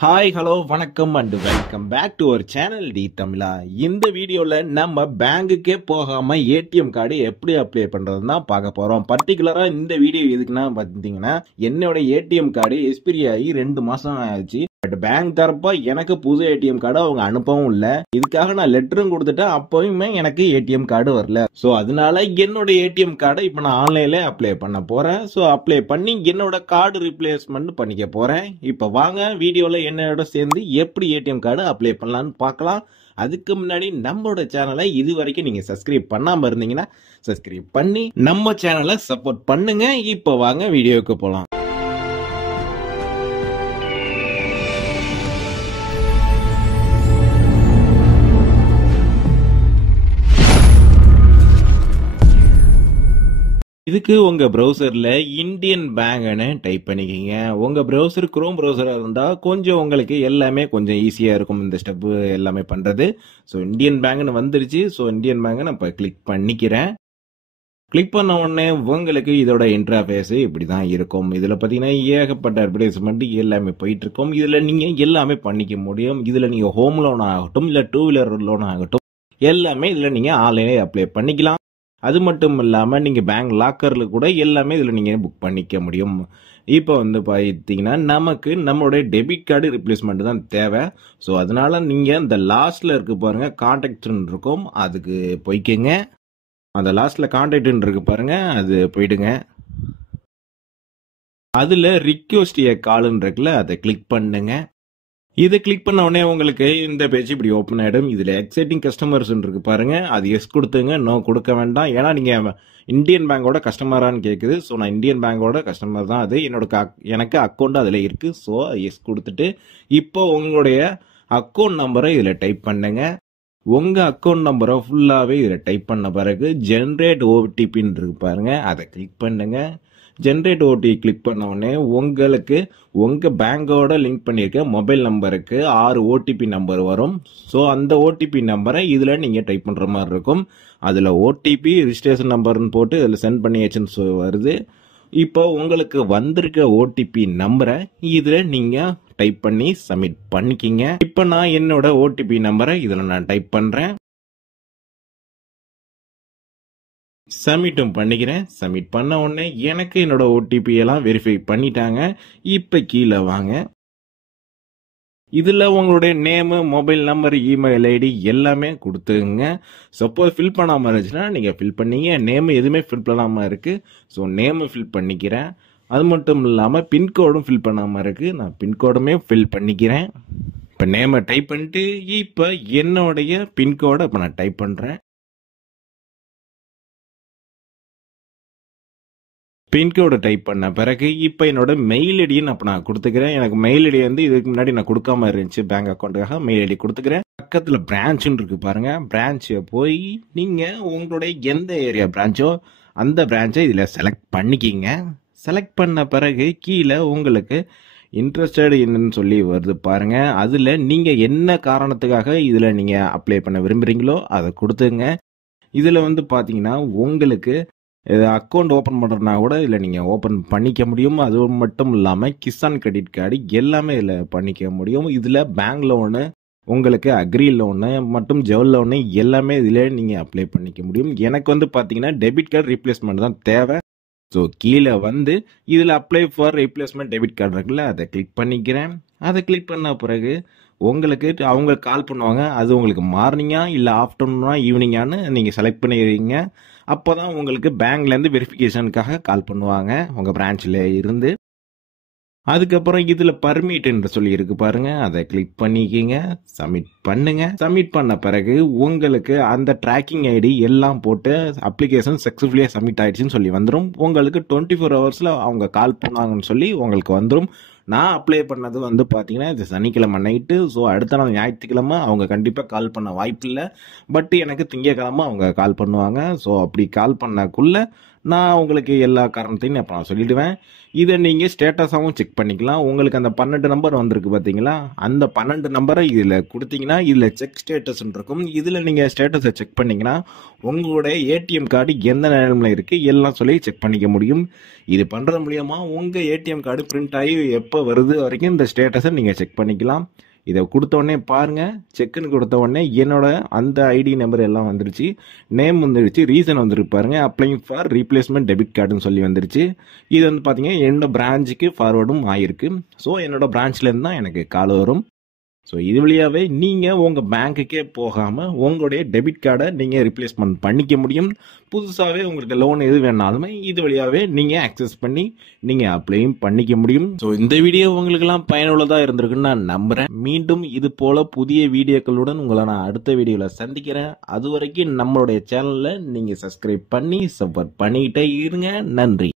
Hi hello வணக்கம் and welcome back to our channel T Tamizha. இந்த வீடியோவில் நம்ம பேங்குக்கே போகாமல் ஏடிஎம் கார்டு எப்படி அப்ளை பண்ணுறதுன்னு தான் பார்க்க போகிறோம். பர்டிகுலராக இந்த வீடியோ எதுக்குன்னா பார்த்தீங்கன்னா, என்னோட ஏடிஎம் கார்டு எக்ஸ்பிரி ஆகி 2 மாதம் ஆயிடுச்சு. பட் பேங்க் தரப்பா எனக்கு புது ஏடிஎம் கார்டு அவங்க அனுப்பவும் இல்லை. இதுக்காக நான் லெட்டரும் கொடுத்துட்டேன், அப்போயுமே எனக்கு ஏடிஎம் கார்டு வரல. ஸோ அதனால என்னோட ஏடிஎம் கார்டை இப்போ நான் ஆன்லைன்ல அப்ளை பண்ண போறேன். ஸோ அப்ளை பண்ணி என்னோட கார்டு ரீப்ளேஸ்மெண்ட் பண்ணிக்க போறேன். இப்போ வாங்க வீடியோல என்னோட சேர்ந்து எப்படி ஏடிஎம் கார்டு அப்ளை பண்ணலான்னு பார்க்கலாம். அதுக்கு முன்னாடி நம்மளோட சேனலை இது வரைக்கும் நீங்க சப்ஸ்கிரைப் பண்ணாம இருந்தீங்கன்னா சப்ஸ்கிரைப் பண்ணி நம்ம சேனலை சப்போர்ட் பண்ணுங்க. இப்போ வாங்க வீடியோக்கு போலாம். இதுக்கு உங்க ப்ரௌசர்ல இந்தியன் பேங்க்னு டைப் பண்ணிக்கிங்க. உங்க ப்ரௌசர் குரோம் ப்ரௌசரா இருந்தா கொஞ்சம் உங்களுக்கு எல்லாமே கொஞ்சம் ஈஸியா இருக்கும் இந்த ஸ்டெப் எல்லாமே பண்றது. ஸோ இந்தியன் பேங்க்னு வந்துருச்சு. ஸோ இந்தியன் பேங்க் நான் இப்போ கிளிக் பண்ணிக்கிறேன். கிளிக் பண்ண உடனே உங்களுக்கு இதோட இன்டர்ஃபேஸ் இப்படி தான் இருக்கும். இதுல பாத்தீங்கன்னா ஏகப்பட்ட அட்வர்டைஸ்மெண்ட் எல்லாமே போயிட்டு இருக்கும். இதுல நீங்க எல்லாமே பண்ணிக்க முடியும். இதுல நீங்க ஹோம் லோன் ஆகட்டும் இல்ல 2 வீலர் லோன் ஆகட்டும் எல்லாமே இதுல நீங்க ஆன்லைனே அப்ளை பண்ணிக்கலாம். அது மட்டும் இல்லாமல் நீங்கள் பேங்க் லாக்கரில் கூட எல்லாமே இதில் நீங்கள் புக் பண்ணிக்க முடியும். இப்போ வந்து பார்த்தீங்கன்னா நமக்கு நம்மளுடைய டெபிட் கார்டு ரிப்ளேஸ்மெண்ட் தான் தேவை. ஸோ அதனால நீங்கள் இந்த லாஸ்ட்டில் இருக்கு பாருங்க, கான்டாக்ட்னு இருக்கும், அதுக்கு போய்க்கங்க. அந்த லாஸ்ட்டில் கான்டாக்ட்னு இருக்கு பாருங்க, அது போயிடுங்க. அதில் ரிக்வெஸ்ட் ஏ கால்னு இருக்குல்ல, அதை கிளிக் பண்ணுங்க. இதை கிளிக் பண்ண உடனே உங்களுக்கு இந்த பேஜ் இப்படி ஓப்பன் ஆகிடும். இதில் எக்ஸைட்டிங் கஸ்டமர்ஸ் இருக்கு பாருங்க, அது எஸ் கொடுத்துங்க. நோ கொடுக்க வேண்டாம், ஏன்னா நீங்கள் இந்தியன் பேங்கோட கஸ்டமரான்னு கேட்குது. ஸோ நான் இந்தியன் பேங்கோட கஸ்டமர் தான். அது எனக்கு அக்கௌண்ட் அதில் இருக்கு. ஸோ எஸ் கொடுத்துட்டு இப்போ உங்களுடைய அக்கௌண்ட் நம்பரை இதில் டைப் பண்ணுங்க. உங்கள் அக்கௌண்ட் நம்பரை ஃபுல்லாகவே இதில் டைப் பண்ண பிறகு ஜென்ரேட் ஓடிபின்னு இருக்கு பாருங்க, அதை கிளிக் பண்ணுங்க. ஜென்ரேட் ஓடிபி கிளிக் பண்ண உடனே உங்களுக்கு உங்க பேங்கோட லிங்க் பண்ணியிருக்க மொபைல் நம்பருக்கு 6 ஓடிபி நம்பர் வரும். ஸோ அந்த ஓடிபி நம்பரை இதில் நீங்கள் டைப் பண்ணுற மாதிரி இருக்கும். அதில் ஓடிபி ரிஜிஸ்ட்ரேஷன் நம்பர்னு போட்டு இதில் சென்ட் பண்ணியாச்சுன்னு வருது. இப்போ உங்களுக்கு வந்திருக்க ஓடிபி நம்பரை இதில் நீங்கள் டைப் பண்ணி சப்மிட் பண்ணிக்கிங்க. இப்போ நான் என்னோட ஓடிபி நம்பரை இதில் நான் டைப் பண்ணுறேன். சப்மிட்டும் பண்ணிக்கிறேன். சப்மிட் பண்ண உடனே எனக்கு என்னோட ஓடிபி எல்லாம் வெரிஃபை பண்ணிட்டாங்க. இப்போ கீழே வாங்க. இதில் உங்களுடைய name, mobile number, email ID எல்லாமே கொடுத்துங்க. சப்போஸ் ஃபில் பண்ணாமல் இருந்துச்சுன்னா நீங்கள் ஃபில் பண்ணீங்க. நேமு எதுவுமே ஃபில் பண்ணாமல் இருக்குது. ஸோ நேமு ஃபில் பண்ணிக்கிறேன். அது மட்டும் இல்லாமல் பின்கோடும் ஃபில் பண்ணாமல் இருக்குது. நான் பின்கோடுமே ஃபில் பண்ணிக்கிறேன். இப்போ நேமை டைப் பண்ணிட்டு இப்போ என்னுடைய பின்கோடை இப்போ நான் டைப் பண்ணுறேன். பின்கோடு டைப் பண்ண பிறகு இப்போ என்னோட மெயில் ஐடின்னு அப்போ நான் கொடுத்துக்கிறேன். எனக்கு மெயில் ஐடி வந்து இதுக்கு முன்னாடி நான் கொடுக்காம இருந்துச்சு, பேங்க் அக்கௌண்ட்டுக்காக மெயில் ஐடி கொடுத்துக்கிறேன். பக்கத்தில் பிரான்ச்சுன்னு இருக்கு பாருங்க, பிரான்ச்சை போய் நீங்கள் உங்களுடைய எந்த ஏரியா பிரான்ச்சோ அந்த பிரான்ச்சை இதில் செலக்ட் பண்ணிக்கிங்க. செலக்ட் பண்ண பிறகு கீழே உங்களுக்கு இன்ட்ரெஸ்டட் என்னன்னு சொல்லி வருது பாருங்க. அதில் நீங்கள் என்ன காரணத்துக்காக இதில் நீங்கள் அப்ளை பண்ண விரும்புகிறீங்களோ அதை கொடுத்துங்க. இதில் வந்து பார்த்தீங்கன்னா உங்களுக்கு அக்கௌண்ட் ஓப்பன் பண்ணுறதுனா கூட இதில் நீங்கள் ஓப்பன் பண்ணிக்க முடியும். அது மட்டும் இல்லாமல் கிசான் கிரெடிட் கார்டு எல்லாமே இதில் பண்ணிக்க முடியும். இதில் பேங்க் லோனு, உங்களுக்கு அக்ரி லோனு மற்றும் ஜெவல் லோனு எல்லாமே இதில் நீங்கள் அப்ளை பண்ணிக்க முடியும். எனக்கு வந்து பார்த்தீங்கன்னா டெபிட் கார்டு ரீப்ளேஸ்மெண்ட் தான் தேவை. ஸோ கீழே வந்து இதில் apply for replacement debit card இருக்குல்ல, அதை கிளிக் பண்ணிக்கிறேன். அதை கிளிக் பண்ண பிறகு உங்களுக்கு அவங்க கால் பண்ணுவாங்க. அது உங்களுக்கு மார்னிங்கா இல்லை ஆஃப்டர்நூனா ஈவினிங்கான்னு நீங்கள் செலக்ட் பண்ணிடுறீங்க. அப்போ தான் உங்களுக்கு பேங்க்லேருந்து வெரிஃபிகேஷனுக்காக கால் பண்ணுவாங்க உங்கள் பிரான்ச்சில் இருந்து. அதுக்கப்புறம் இதில் பர்மிட் என்று சொல்லி இருக்கு பாருங்க, அதை கிளிக் பண்ணிக்கிங்க. சப்மிட் பண்ணுங்க. சப்மிட் பண்ண பிறகு உங்களுக்கு அந்த ட்ராக்கிங் ஐடி எல்லாம் போட்டு அப்ளிகேஷன் சக்ஸஸ்ஃபுல்லியாக சப்மிட் ஆயிடுச்சுன்னு சொல்லி வந்துடும். உங்களுக்கு 24 ஹவர்ஸில் அவங்க கால் பண்ணுவாங்கன்னு சொல்லி உங்களுக்கு வந்துடும். நான் அப்ளை பண்ணது வந்து பார்த்தீங்கன்னா இது சனிக்கிழமை நைட்டு. ஸோ அடுத்த நாள் ஞாயிற்றுக்கிழமை அவங்க கண்டிப்பாக கால் பண்ண வாய்ப்பு இல்லை. பட் எனக்கு திங்கக்கிழமை அவங்க கால் பண்ணுவாங்க. ஸோ அப்படி கால் பண்ணக்குள்ள நான் உங்களுக்கு எல்லா காரணத்தையும் இப்போ நான் சொல்லிடுவேன். இதை நீங்கள் ஸ்டேட்டஸாகவும் செக் பண்ணிக்கலாம். உங்களுக்கு அந்த 12 நம்பர் வந்திருக்கு பார்த்தீங்களா, அந்த 12 நம்பரை இதில் கொடுத்தீங்கன்னா இதில் செக் ஸ்டேட்டஸ்ன்னு இருக்கும். இதில் நீங்கள் ஸ்டேட்டஸை செக் பண்ணிங்கன்னா உங்களுடைய ஏடிஎம் கார்டு எந்த நிலைமையில் இருக்குது எல்லாம் சொல்லி செக் பண்ணிக்க முடியும். இது பண்ணுறது மூலியமாக உங்கள் ஏடிஎம் கார்டு பிரிண்ட் ஆகி எப்போ வருது வரைக்கும் இந்த ஸ்டேட்டஸை நீங்கள் செக் பண்ணிக்கலாம். இதை கொடுத்த உடனே பாருங்கள், செக்குன்னு கொடுத்த உடனே என்னோட அந்த ஐடி நம்பர் எல்லாம் வந்துருச்சு, நேம் வந்துருச்சு, ரீசன் வந்துருக்கு பாருங்கள், அப்ளைங் ஃபார் ரீப்ளேஸ்மெண்ட் டெபிட் கார்டுன்னு சொல்லி வந்துருச்சு. இது வந்து பார்த்தீங்கன்னா என்னோட பிரான்ச்சுக்கு ஃபார்வர்டும் ஆகிருக்கு. ஸோ என்னோட பிரான்ச்லேருந்து தான் எனக்கு கால் வரும். ஸோ இது வழியாகவே நீங்கள் உங்கள் பேங்க்குக்கே போகாமல் உங்களுடைய டெபிட் கார்டை நீங்கள் ரீப்ளேஸ்மெண்ட் பண்ணிக்க முடியும். புதுசாகவே உங்களுக்கு லோன் எது வேணாலுமே இது வழியாகவே நீங்கள் ஆக்சஸ் பண்ணி நீங்கள் அப்ளையும் பண்ணிக்க முடியும். ஸோ இந்த வீடியோ உங்களுக்கெல்லாம் பயனுள்ளதாக இருந்திருக்குன்னு நான் நம்புகிறேன். மீண்டும் இது போல் புதிய வீடியோக்களுடன் உங்களை நான் அடுத்த வீடியோவில் சந்திக்கிறேன். அது வரைக்கும் நம்மளுடைய சேனலில் நீங்கள் சப்ஸ்கிரைப் பண்ணி சப்போர்ட் பண்ணிக்கிட்டே இருங்க. நன்றி.